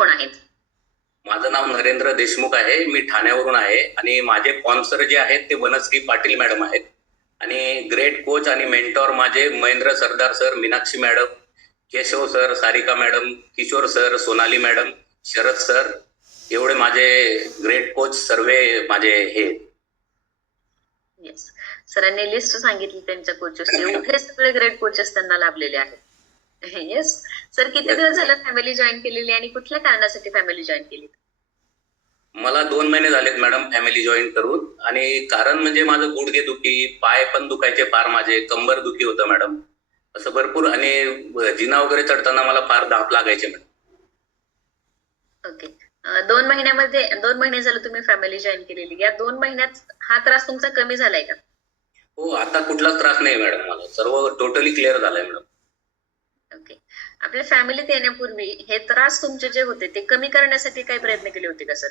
कोण आहेत? माझं नाव नरेंद्र देशमुख आहे. मी ठाण्यावरून आहे आणि माझे स्पॉन्सर जे आहेत ते वनश्री पाटील मॅडम आहेत आणि ग्रेट कोच आणि मेंटॉर माझे Mahendra Sardar sir, Meenakshi madam, Keshav sir, Sarika madam, Kishore sir, Sonali madam, Sharad sir, एवढे माझे ग्रेट कोच सर्व माझे हे. येस, सरांनी लिस्ट सांगितली त्यांच्या कोचेसची. एवढे सगळे ग्रेट कोचेस त्यांना लाभलेले आहेत. येस सर, किती दिवस झालं फॅमिली जॉईन केलेली आणि कुठल्या कारणासाठी फॅमिली जॉईन केली? मला 2 महिने झालेत मॅडम फॅमिली जॉईन करून. आणि कारण म्हणजे माझं गुडघे दुखी, पाय पण दुखायचे फार, माझे कंबर दुखी होतं मॅडम, असं भरपूर. आणि जिना वगैरे चढताना मला फार धाप लागायचे मॅडम. ओके, 2 महिन्यामध्ये 2 महिने झाले तुम्ही फॅमिली जॉईन केलेली. या 2 महिन्यात हा त्रास तुमचा कमी झालाय का? हो, आता कुठलाच त्रास नाही मॅडम, मला सर्व टोटली क्लिअर झालंय मॅडम. ओके, आपल्या फॅमिलीत येण्यापूर्वी हे त्रास तुमचे जे होते ते कमी करण्यासाठी काही प्रयत्न केले होते का सर?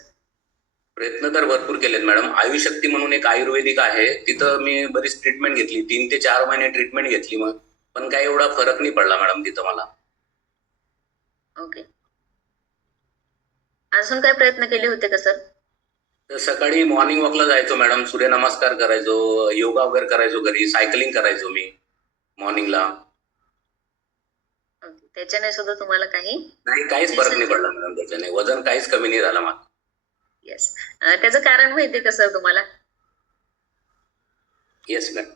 प्रयत्न तर भरपूर केलेत मॅडम. आयुशक्ती म्हणून एक आयुर्वेदिक आहे, तिथं मी बरीच ट्रीटमेंट घेतली, 3 ते 4 महिने ट्रीटमेंट घेतली मग, पण काही एवढा फरक नाही पडला मॅडम तिथं मला. ओके, अजून काय प्रयत्न केले होते का सर? तर सकाळी मॉर्निंग वॉकला जायचो मॅडम, सूर्यनमस्कार करायचो, योगा वगैरे करायचो, घरी सायकलिंग करायचो मी मॉर्निंगला. ओके, त्याच्याने सुद्धा तुम्हाला काही नाही, काहीच फरक नाही पडला मॅडम त्याच्याने, वजन काहीच कमी नाही झालं माझं. येस, त्याचं कारण माहितीये का सर तुम्हाला? Yes madam.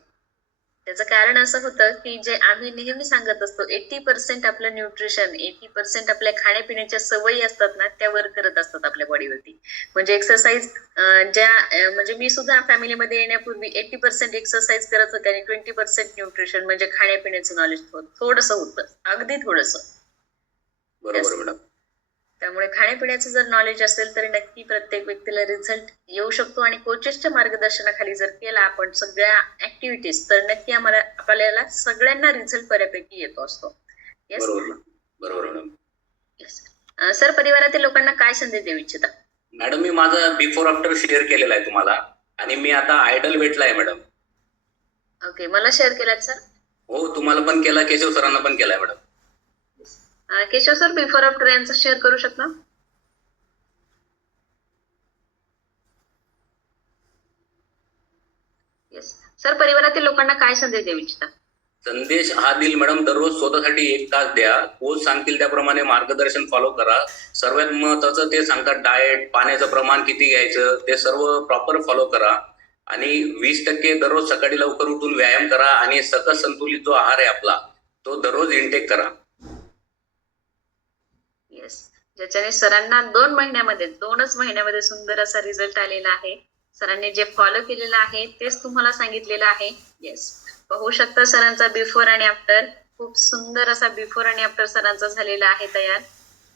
त्याचं कारण असं होतं की जे आम्ही नेहमी सांगत असतो, 80% आपलं न्यूट्रिशन, 80% आपल्या खाण्यापिण्याच्या सवयी असतात ना, त्या वर्क करत असतात आपल्या बॉडीवरती. म्हणजे एक्सरसाइज म्हणजे मी सुद्धा फॅमिलीमध्ये येण्यापूर्वी 80% एक्सरसाइज करत होते आणि 20% न्यूट्रिशन म्हणजे खाण्यापिण्याचं नॉलेज थोडंसं होतं, अगदी थोडंसं. बरोबर मॅडम. त्यामुळे खाण्यापिण्याचं जर नॉलेज असेल तर नक्की प्रत्येक व्यक्तीला रिझल्ट येऊ शकतो. आणि कोचेसच्या मार्गदर्शनाखाली जर केला आपण सगळ्या ऍक्टिव्हिटीज, तर नक्की आपल्याला सगळ्यांना रिझल्ट बऱ्यापैकी येतो असतो. येस बरोबर मॅडम. येस सर, परिवारातील लोकांना काय संदेश देऊ इच्छिता? मॅडम, मी माझा बिफोर आफ्टर शेअर केलेला आहे तुम्हाला, आणि मी आता आयडल वेटला आहे मॅडम. ओके, मला शेअर केलात सर? हो, तुम्हाला पण केला, केशव सरांना पण केलाय madam. Keshav sir, before after यांचं शेअर करू शकता? येस सर, परिवारातील लोकांना काय संदेश देऊ इच्छिता? संदेश हा दिल मॅडम, दररोज स्वतःसाठी 1 तास द्या. कोच सांगतील त्याप्रमाणे मार्गदर्शन फॉलो करा. सर्वात महत्वाचं ते सांगतात डाएट, पाण्याचं प्रमाण किती घ्यायचं, ते सर्व प्रॉपर फॉलो करा. आणि 20% दररोज सकाळी लवकर उठून व्यायाम करा आणि सकस संतुलित जो आहार आहे आपला, तो दररोज इंटेक करा. येस, ज्याच्याने सरांना 2च महिन्यामध्ये सुंदर असा रिझल्ट आलेला आहे. सरांनी जे फॉलो केलेलं आहे तेच तुम्हाला सांगितलेलं आहे. येस, पाहू शकता सरांचा बिफोर आणि आफ्टर, खूप सुंदर असा बिफोर आणि आफ्टर सरांचा झालेला आहे तयार.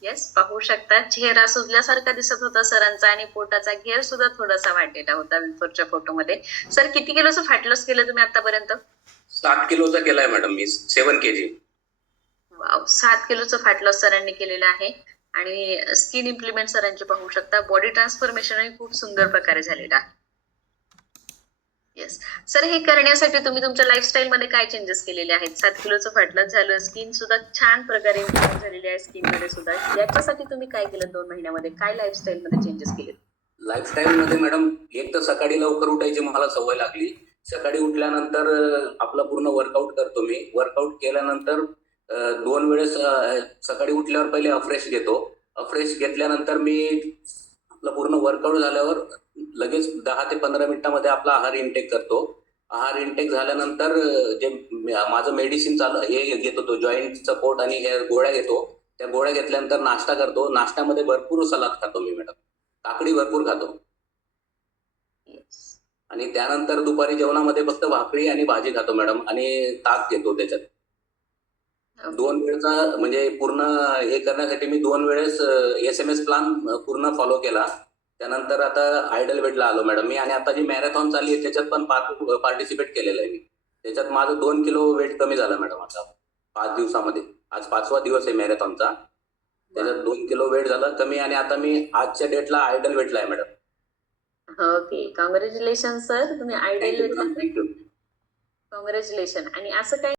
येस, पाहू शकता चेहरा सुजल्यासारखा दिसत होता सरांचा आणि पोटाचा घेर सुद्धा थोडासा वाढलेला होता बिफोरच्या फोटोमध्ये. सर, किती किलोचं फॅट लॉस केलं तुम्ही आतापर्यंत? 7 किलोचा केलाय मॅडम मी, 7 kg. 7 किलोचं फॅट लॉस सरांनी केलेलं आहे. आणि स्किन इम्प्लिमेंट सरांचे पाहू शकता, बॉडी ट्रान्सफॉर्मेशन खूप सुंदर प्रकारे झालेला आहे. येस सर, हे करण्यासाठी तुम्ही तुमच्या लाईफस्टाईल मध्ये काय चेंजेस केलेले आहेत? 7 किलोचं फॅट लॉस झालं, स्किन सुद्धा छान प्रकारे इम्प्रूव्ह झालेली आहे स्किन मध्ये सुद्धा. याच्यासाठी तुम्ही काय केलं 2 महिन्यामध्ये? काय लाईफस्टाईल मध्ये चेंजेस केले? लाईफस्टाईल मध्ये मॅडम, एक तर सकाळी लवकर उठायची मला सवय लागली. सकाळी उठल्यानंतर आपला पूर्ण वर्कआउट करतो मी. वर्कआउट केल्यानंतर 2 वेळेस सकाळी उठल्यावर पहिले अफ्रेश घेतो. अफ्रेश घेतल्यानंतर मी आपलं पूर्ण वर्कआउट झाल्यावर लगेच 10 ते 15 मिनिटांमध्ये आपला आहार इंटेक करतो. आहार इंटेक झाल्यानंतर जे माझं मेडिसिन चालू हे घेतो, तो जॉईंट सपोर्ट आणि हे गोळ्या घेतो. त्या गोळ्या घेतल्यानंतर नाश्ता करतो. नाश्त्यामध्ये भरपूर सलाद खातो मी मॅडम, काकडी भरपूर खातो. आणि त्यानंतर दुपारी जेवणामध्ये फक्त भाकरी आणि भाजी खातो मॅडम, आणि ताक घेतो त्याच्यात. 2 वेळचा म्हणजे पूर्ण हे करण्यासाठी मी 2 वेळेस SMS प्लान पूर्ण फॉलो केला. त्यानंतर आता आयडल वेटला आलो मॅडम मी. आणि आता जी मॅरेथॉन चालली आहे त्याच्यात पण पार्टिसिपेट केलेलं आहे मी. त्याच्यात माझं 2 किलो वेट कमी झालं मॅडम आता 5 दिवसामध्ये. आज 5वा दिवस आहे मॅरेथॉनचा. त्याच्यात 2 किलो वेट झालं कमी, आणि आता मी आजच्या डेटला आयडल वेटला आहे मॅडम. ओके, कॉंग्रॅच्युलेशन सर, तुम्ही आयडल वेटला. कॉंग्रॅच्युलेशन. आणि असं काही